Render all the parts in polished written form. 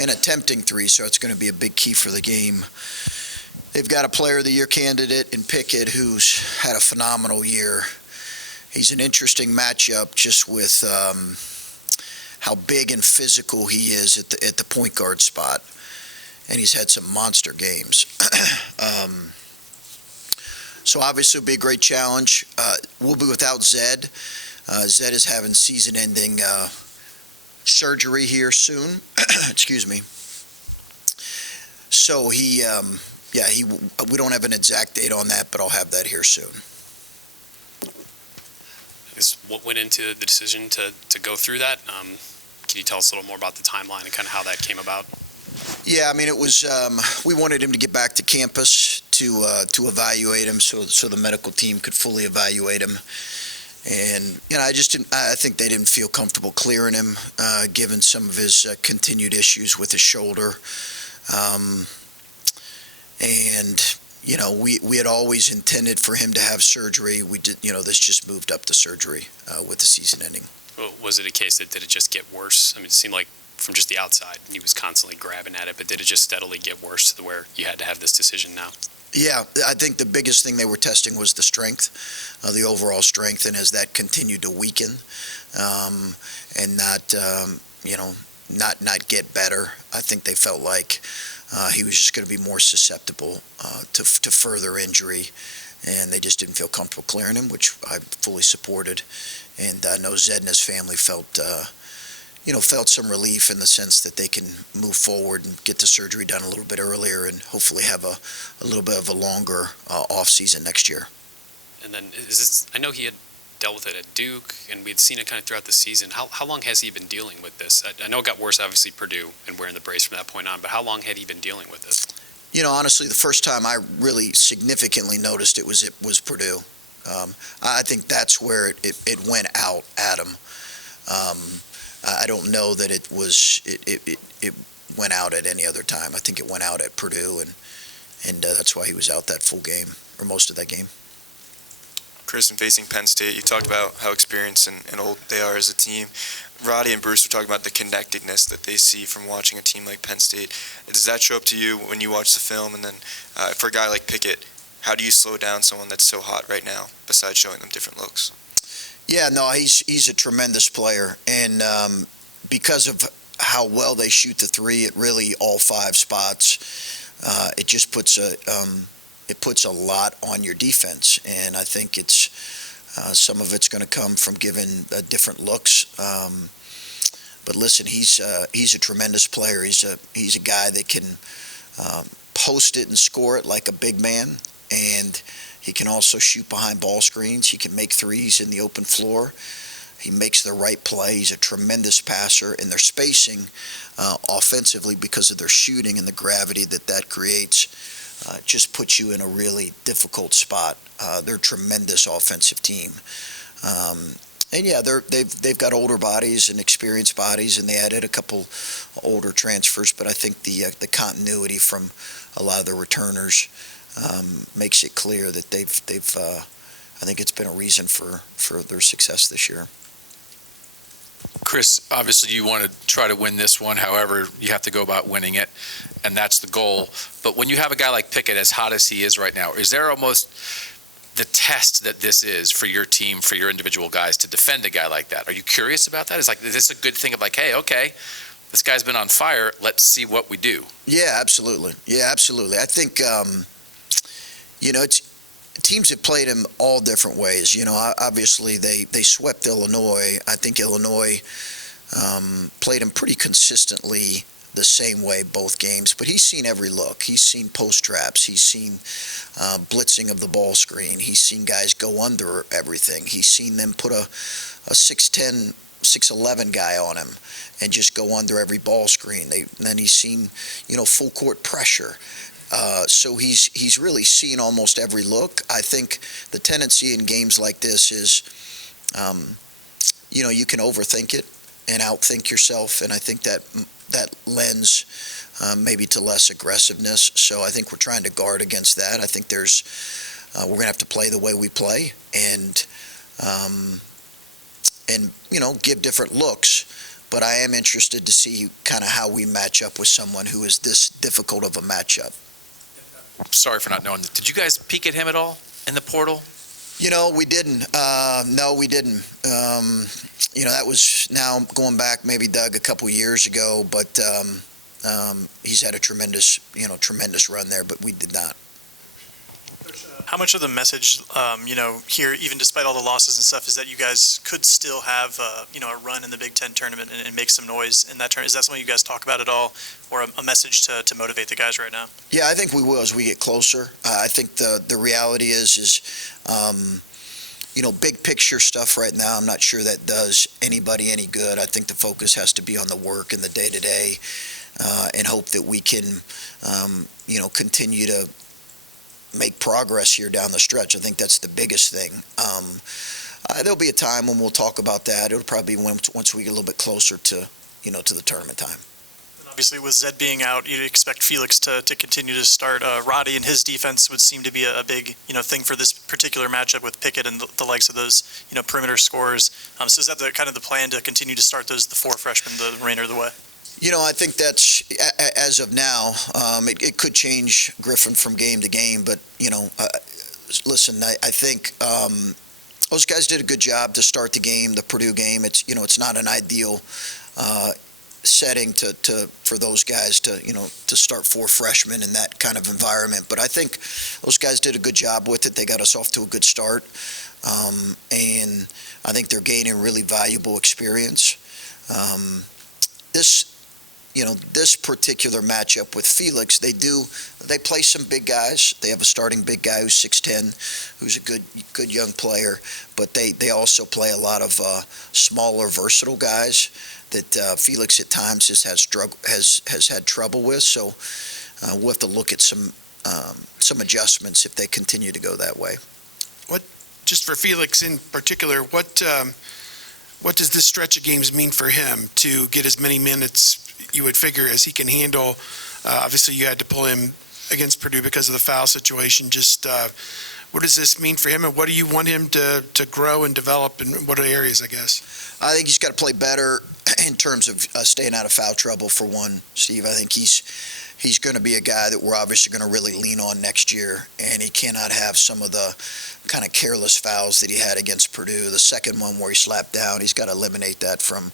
and attempting threes, so it's going to be a big key for the game. They've got a Player of the Year candidate in Pickett who's had a phenomenal year. He's an interesting matchup just with how big and physical he is at the point guard spot, and he's had some monster games. So obviously it'll be a great challenge. We'll be without Zed. Zed is having season-ending surgery here soon. Excuse me. So we don't have an exact date on that, but I'll have that here soon. I guess what went into the decision to go through that? Can you tell us a little more about the timeline and kind of how that came about? Yeah, I mean, it was we wanted him to get back to campus to evaluate him, so the medical team could fully evaluate him. And I think they didn't feel comfortable clearing him, given some of his continued issues with his shoulder. And we had always intended for him to have surgery. We did, this just moved up the surgery with the season ending. Well, was it a case that did it just get worse? I mean, it seemed like from just the outside, he was constantly grabbing at it, but did it just steadily get worse to where you had to have this decision now? Yeah, I think the biggest thing they were testing was the strength, the overall strength, and as that continued to weaken and not get better, I think they felt like he was just going to be more susceptible to further injury, and they just didn't feel comfortable clearing him, which I fully supported. And I know Zed and his family felt some relief in the sense that they can move forward and get the surgery done a little bit earlier and hopefully have a little bit of a longer off-season next year. And then I know he had dealt with it at Duke, and we had seen it kind of throughout the season. How long has he been dealing with this? I know it got worse, obviously, Purdue and wearing the brace from that point on, but how long had he been dealing with this? Honestly, the first time I really significantly noticed it was Purdue. I think that's where it went out at him. I don't know that it went out at any other time. I think it went out at Purdue, and that's why he was out that full game, or most of that game. Chris, in facing Penn State, you talked about how experienced and old they are as a team. Roddy and Bruce were talking about the connectedness that they see from watching a team like Penn State. Does that show up to you when you watch the film? And then for a guy like Pickett, how do you slow down someone that's so hot right now, besides showing them different looks? Yeah, no, he's a tremendous player, and because of how well they shoot the three at really all five spots, it just puts a lot on your defense, and I think it's some of it's going to come from giving different looks. But listen, he's a tremendous player. He's a guy that can post it and score it like a big man, and he can also shoot behind ball screens. He can make threes in the open floor. He makes the right play. He's a tremendous passer, and their spacing offensively, because of their shooting and the gravity that creates, just puts you in a really difficult spot. They're a tremendous offensive team. And yeah, they've got older bodies and experienced bodies, and they added a couple older transfers. But I think the continuity from a lot of the returners makes it clear that they've I think it's been a reason for their success this year. Chris, obviously you want to try to win this one, however you have to go about winning it, and that's the goal. But when you have a guy like Pickett, as hot as he is right now, is there almost the test that this is for your team, for your individual guys, to defend a guy like that? Are you curious about that? Is this a good thing of like, hey, okay, this guy's been on fire, let's see what we do? Yeah, absolutely. I think, teams have played him all different ways. Obviously they swept Illinois. I think Illinois played him pretty consistently the same way both games, but he's seen every look. He's seen post traps. He's seen blitzing of the ball screen. He's seen guys go under everything. He's seen them put a 6'10", 6'11" guy on him and just go under every ball screen. Then he's seen, full court pressure. So he's really seen almost every look. I think the tendency in games like this is, you can overthink it and outthink yourself, and I think that lends maybe to less aggressiveness. So I think we're trying to guard against that. I think we're going to have to play the way we play and give different looks. but I am interested to see kind of how we match up with someone who is this difficult of a matchup. Sorry for not knowing this. Did you guys peek at him at all in the portal? We didn't. No, we didn't. That was now going back maybe, Doug, a couple years ago, but he's had a tremendous run there, but we did not. How much of the message, here, even despite all the losses and stuff, is that you guys could still have, a run in the Big Ten tournament and make some noise in that tournament? Is that something you guys talk about at all, or a message to motivate the guys right now? Yeah, I think we will as we get closer. I think the reality is big picture stuff right now, I'm not sure that does anybody any good. I think the focus has to be on the work and the day-to-day, and hope that we can, continue to make progress here down the stretch. I think that's the biggest thing. There'll be a time when we'll talk about that. It'll probably be once we get a little bit closer to the tournament time. Obviously, with Zed being out, you'd expect Felix to continue to start. Roddy and his defense would seem to be a big, thing for this particular matchup with Pickett and the likes of those, perimeter scorers. So is that the plan to continue to start the four freshmen the remainder of the way? I think that's, as of now, it could change, Griffin, from game to game, but, listen, I think those guys did a good job to start the game, the Purdue game. It's not an ideal setting for those guys to start four freshmen in that kind of environment. But I think those guys did a good job with it. They got us off to a good start. And I think they're gaining really valuable experience. This particular matchup with Felix, they play some big guys. They have a starting big guy who's 6'10", who's a good young player, but they also play a lot of smaller, versatile guys that Felix at times has had trouble with. So we'll have to look at some adjustments if they continue to go that way. Just for Felix in particular, what does this stretch of games mean for him to get as many minutes you would figure as he can handle? Obviously, you had to pull him against Purdue because of the foul situation. Just what does this mean for him, and what do you want him to grow and develop, and what are the areas, I guess? I think he's got to play better in terms of staying out of foul trouble, for one, Steve. I think he's going to be a guy that we're obviously going to really lean on next year, and he cannot have some of the kind of careless fouls that he had against Purdue. The second one where he slapped down, he's got to eliminate that from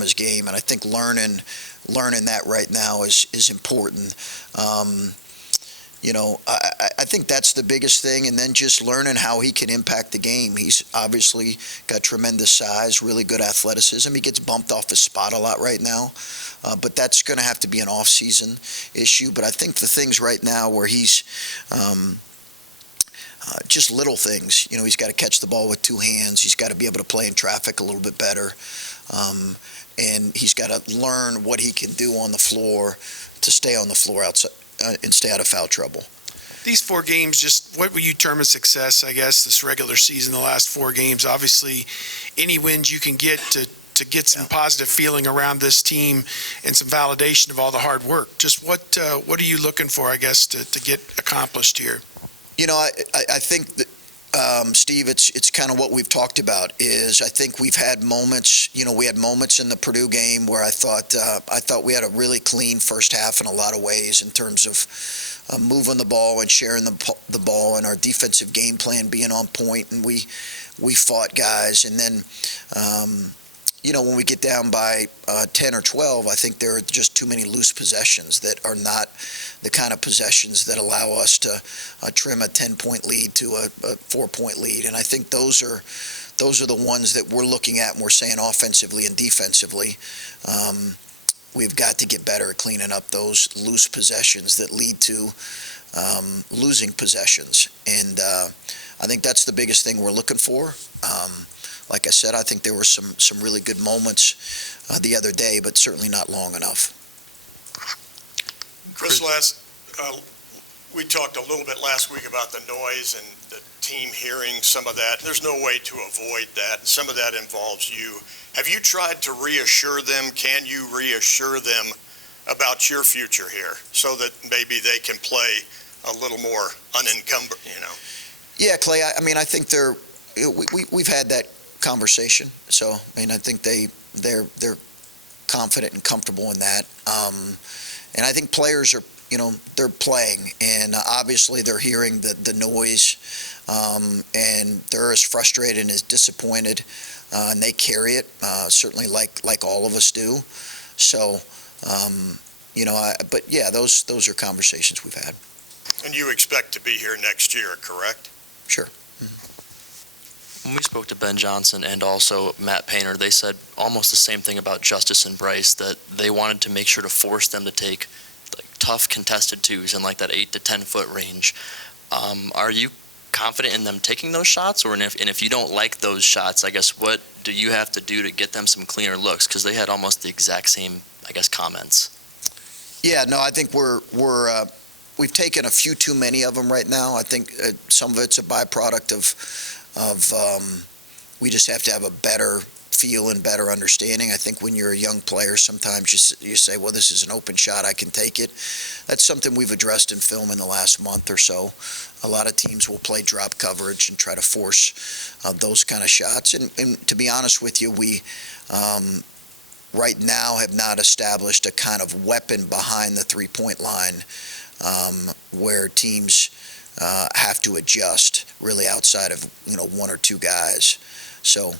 his game, and I think learning that right now is important. I think that's the biggest thing, and then just learning how he can impact the game. He's obviously got tremendous size, really good athleticism. He gets bumped off his spot a lot right now, but that's going to have to be an off-season issue. But I think the things right now where he's just little things. He's got to catch the ball with two hands. He's got to be able to play in traffic a little bit better, and he's got to learn what he can do on the floor to stay on the floor outside. And stay out of foul trouble. These 4 games, just what would you term a success, I guess, this regular season, the last 4 games? Obviously, any wins you can get to get some positive feeling around this team and some validation of all the hard work. Just what are you looking for, I guess, to get accomplished here? I think that, Steve, it's kind of what we've talked about. Is I think we've had moments. We had moments in the Purdue game where I thought we had a really clean first half in a lot of ways in terms of moving the ball and sharing the ball, and our defensive game plan being on point, and we fought guys. And then when we get down by 10 or 12, I think there are just too many loose possessions that are not the kind of possessions that allow us to trim a 10-point lead to a 4-point lead. And I think those are the ones that we're looking at and we're saying offensively and defensively. We've got to get better at cleaning up those loose possessions that lead to losing possessions. And I think that's the biggest thing we're looking for. Like I said, I think there were some really good moments the other day, but certainly not long enough. Chris, we talked a little bit last week about the noise and the team hearing some of that. There's no way to avoid that. Some of that involves you. Have you tried to reassure them? Can you reassure them about your future here so that maybe they can play a little more unencumbered, Yeah, Clay, I think we've had that conversation. So, I think they're confident and comfortable in that. And I think players are, they're playing, and obviously they're hearing the noise, and they're as frustrated and as disappointed, and they carry it, certainly like all of us do. So, but yeah, those are conversations we've had. And you expect to be here next year, correct? Sure. When we spoke to Ben Johnson and also Matt Painter, they said almost the same thing about Justice and Bryce, that they wanted to make sure to force them to take tough contested twos in that 8 to 10 foot range. Are you confident in them taking those shots, and if you don't like those shots, I guess what do you have to do to get them some cleaner looks? Because they had almost the exact same, comments. Yeah, no, I think we've taken a few too many of them right now. I think some of it's a byproduct of we just have to have a better feel and better understanding. I think when you're a young player, sometimes you say, well, this is an open shot, I can take it. That's something we've addressed in film in the last month or so. A lot of teams will play drop coverage and try to force those kind of shots. And to be honest with you, we right now have not established a kind of weapon behind the three-point line where teams have to adjust really outside of one or two guys. So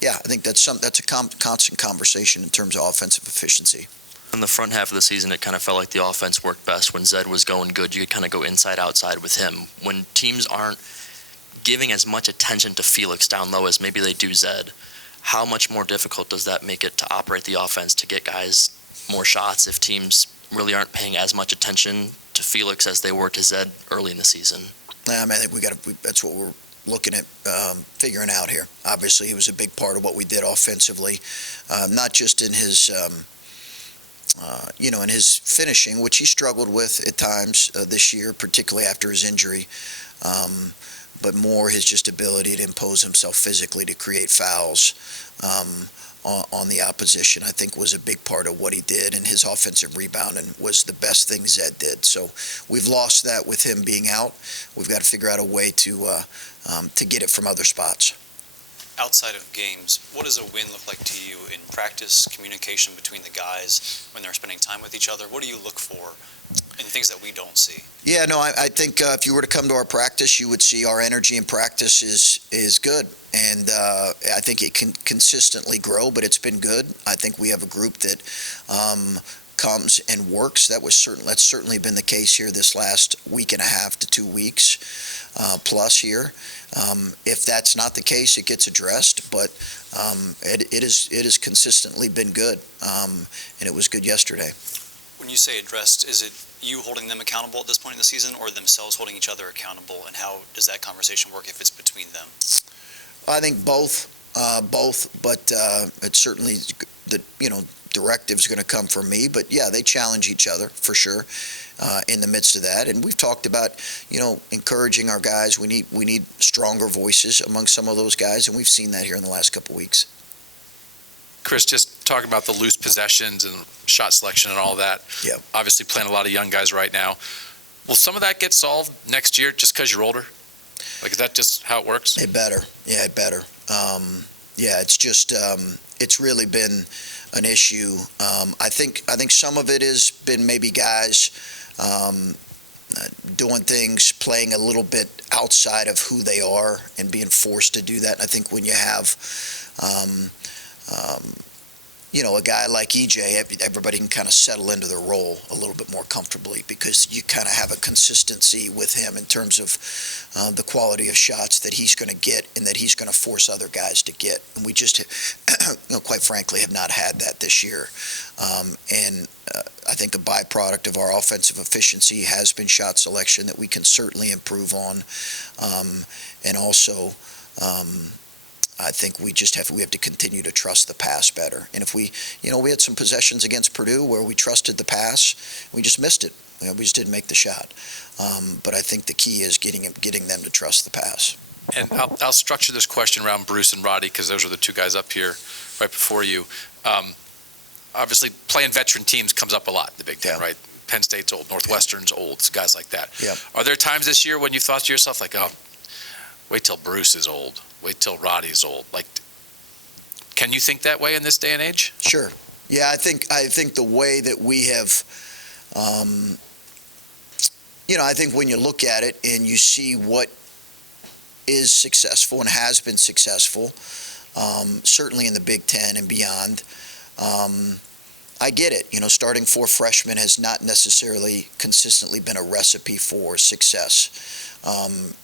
yeah, I think that's a constant conversation in terms of offensive efficiency. In the front half of the season, it kind of felt like the offense worked best when Zed was going good. You could kind of go inside outside with him. When teams aren't giving as much attention to Felix down low as maybe they do Zed, how much more difficult does that make it to operate the offense, to get guys more shots, if teams really aren't paying as much attention to Felix as they were to Zed early in the season? I think that's what we're looking at figuring out here. Obviously, he was a big part of what we did offensively, not just in his, in his finishing, which he struggled with at times this year, particularly after his injury, but more his just ability to impose himself physically to create fouls on the opposition, I think, was a big part of what he did, and his offensive rebounding was the best thing Zed did. So we've lost that with him being out. We've got to figure out a way to get it from other spots. Outside of games, what does a win look like to you in practice, communication between the guys when they're spending time with each other? What do you look for in things that we don't see? Yeah, no, I think if you were to come to our practice, you would see our energy in practice is good. And I think it can consistently grow, but it's been good. I think we have a group that comes and works. That's certainly been the case here this last week and a half to 2 weeks plus here. If that's not the case, it gets addressed, but it has consistently been good, and it was good yesterday. When you say addressed, is it you holding them accountable at this point in the season, or themselves holding each other accountable, and how does that conversation work if it's between them? I think both, but it's certainly the directive's going to come from me. But yeah, they challenge each other for sure in the midst of that. And we've talked about encouraging our guys. We need stronger voices among some of those guys, and we've seen that here in the last couple of weeks. Chris, just talking about the loose possessions and shot selection and all that. Yeah. Obviously playing a lot of young guys right now. Will some of that get solved next year just because you're older? Is that just how it works? It better. Yeah, it better. It's just it's really been an issue. I think some of it has been maybe guys doing things, playing a little bit outside of who they are and being forced to do that. And I think when you have a guy like EJ, everybody can kind of settle into their role a little bit more comfortably because you kind of have a consistency with him in terms of the quality of shots that he's going to get and that he's going to force other guys to get. And we just, quite frankly, have not had that this year. I think a byproduct of our offensive efficiency has been shot selection that we can certainly improve on. And also, I think we have to continue to trust the pass better. And if we had some possessions against Purdue where we trusted the pass, we just missed it. We just didn't make the shot. But I think the key is getting them to trust the pass. And I'll structure this question around Bruce and Roddy because those are the two guys up here right before you. Obviously, playing veteran teams comes up a lot in the Big Ten, right? Penn State's old, Northwestern's old, guys like that. Yeah. Are there times this year when you thought to yourself, wait till Bruce is old? Wait till Roddy's old. Can you think that way in this day and age? Sure. Yeah, I think the way that we have, I think when you look at it and you see what is successful and has been successful, certainly in the Big Ten and beyond, I get it. Starting 4 freshmen has not necessarily consistently been a recipe for success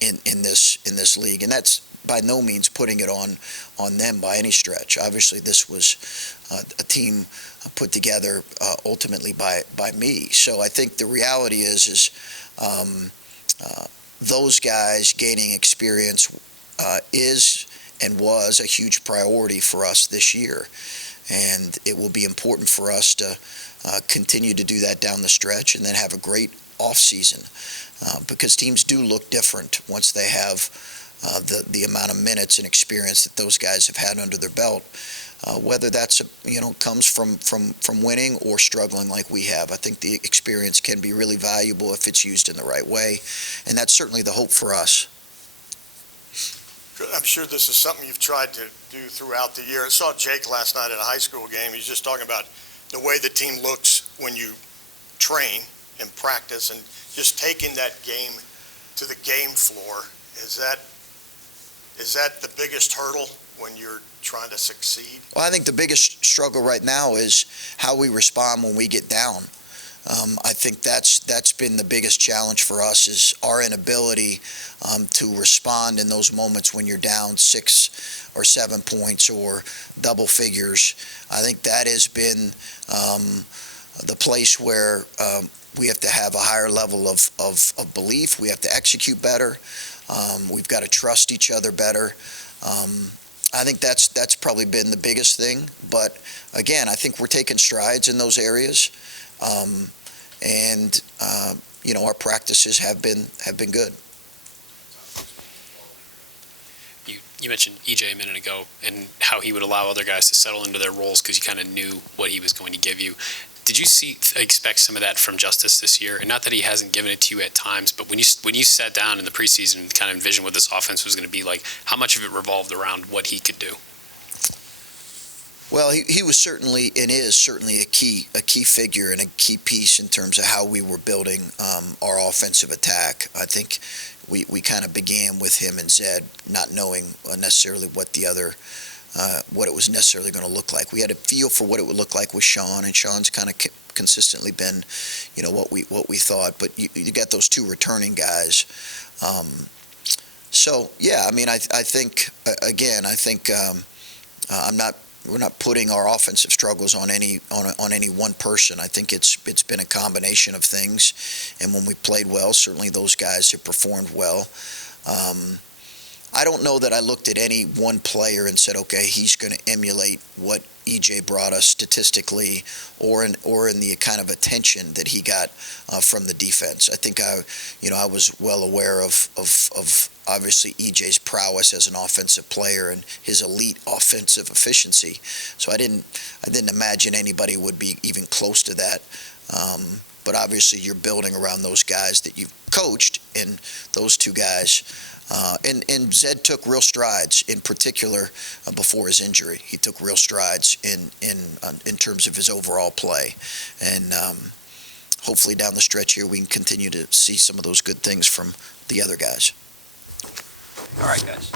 in this league, and that's by no means putting it on them by any stretch. Obviously, this was a team put together ultimately by me. So I think the reality is those guys gaining experience is and was a huge priority for us this year. And it will be important for us to continue to do that down the stretch and then have a great offseason because teams do look different once they have the amount of minutes and experience that those guys have had under their belt, whether that's comes from winning or struggling like we have. I think the experience can be really valuable if it's used in the right way, and that's certainly the hope for us. I'm sure this is something you've tried to do throughout the year. I saw Jake last night at a high school game. He's just talking about the way the team looks when you train and practice and just taking that game to the game floor. Is that the biggest hurdle when you're trying to succeed? Well, I think the biggest struggle right now is how we respond when we get down. I think that's been the biggest challenge for us is our inability to respond in those moments when you're down 6 or 7 points or double figures. I think that has been the place where we have to have a higher level of belief. We have to execute better. We've got to trust each other better. I think that's probably been the biggest thing. But again, I think we're taking strides in those areas. Our practices have been good. You mentioned EJ a minute ago and how he would allow other guys to settle into their roles because you kind of knew what he was going to give you. Did you expect some of that from Justice this year? And not that he hasn't given it to you at times, but when you sat down in the preseason and kind of envisioned what this offense was going to be like, how much of it revolved around what he could do? Well, he was certainly and is certainly a key figure and a key piece in terms of how we were building our offensive attack. I think we kind of began with him and Zed not knowing necessarily what it was necessarily going to look like. We had a feel for what it would look like with Sean, and Sean's kind of consistently been, what we thought. But you got those 2 returning guys. So yeah, I mean, I think again, we're not putting our offensive struggles on any one person. I think it's been a combination of things, and when we played well, certainly those guys have performed well. I don't know that I looked at any one player and said, okay, he's going to emulate what EJ brought us statistically or in the kind of attention that he got from the defense. I think I was well aware of obviously EJ's prowess as an offensive player and his elite offensive efficiency. So I didn't imagine anybody would be even close to that. But obviously you're building around those guys that you've coached, and those 2 guys. And Zed took real strides, in particular before his injury. He took real strides in terms of his overall play, and hopefully down the stretch here we can continue to see some of those good things from the other guys. All right, guys.